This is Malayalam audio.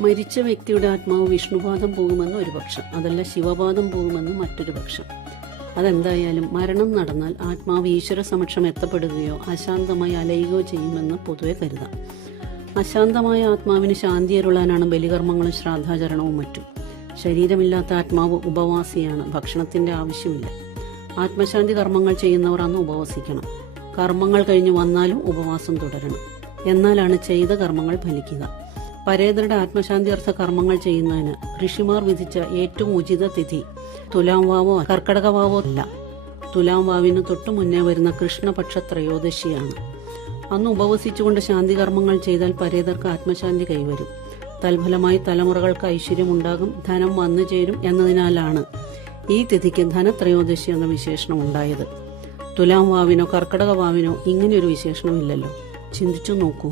മരിച്ച വ്യക്തിയുടെ ആത്മാവ് വിഷ്ണുപാദം പോകുമെന്ന് ഒരു പക്ഷം. അതല്ല ശിവപാദം പോകുമെന്ന് മറ്റൊരു പക്ഷം. അതെന്തായാലും മരണം നടന്നാൽ ആത്മാവ് ഈശ്വര സമക്ഷം എത്തപ്പെടുകയോ അശാന്തമായി അലയുകയോ ചെയ്യുമെന്ന് പൊതുവെ കരുതാം. അശാന്തമായ ആത്മാവിന് ശാന്തി അരുളാനാണ് ബലികർമ്മങ്ങളും ശ്രാദ്ധാചരണവും മറ്റും. ശരീരമില്ലാത്ത ആത്മാവ് ഉപവാസിയാണ്. ഭക്ഷണത്തിന്റെ ആവശ്യമില്ല. ആത്മശാന്തി കർമ്മങ്ങൾ ചെയ്യുന്നവർ അന്ന് ഉപവസിക്കണം. കർമ്മങ്ങൾ കഴിഞ്ഞ് വന്നാലും ഉപവാസം തുടരണം. എന്നാലാണ് ചെയ്ത കർമ്മങ്ങൾ ഫലിക്കുക. പരേതരുടെ ആത്മശാന്തിയർത്ഥ കർമ്മങ്ങൾ ചെയ്യുന്നതിന് ഋഷിമാർ വിധിച്ച ഏറ്റവും ഉചിത തിഥി. തുലാം വാവോ കർക്കടക വാവോ അല്ല. തുലാം വാവിന് തൊട്ടു മുന്നേ വരുന്ന കൃഷ്ണപക്ഷ ത്രയോദശിയാണ്. അന്ന് ഉപവസിച്ചുകൊണ്ട് ശാന്തി കർമ്മങ്ങൾ ചെയ്താൽ പരേതർക്ക് ആത്മശാന്തി കൈവരും. തൽഫലമായി തലമുറകൾക്ക് ഐശ്വര്യമുണ്ടാകും ധനം വന്നു ചേരും എന്നതിനാലാണ് ഈ തിഥിക്ക് ധനത്രയോദശി എന്ന വിശേഷണം ഉണ്ടായത്. തുലാം വാവിനോ കർക്കടക വാവിനോ ഇങ്ങനെയൊരു വിശേഷണമില്ലല്ലോ. ചിന്തിച്ചു നോക്കൂ.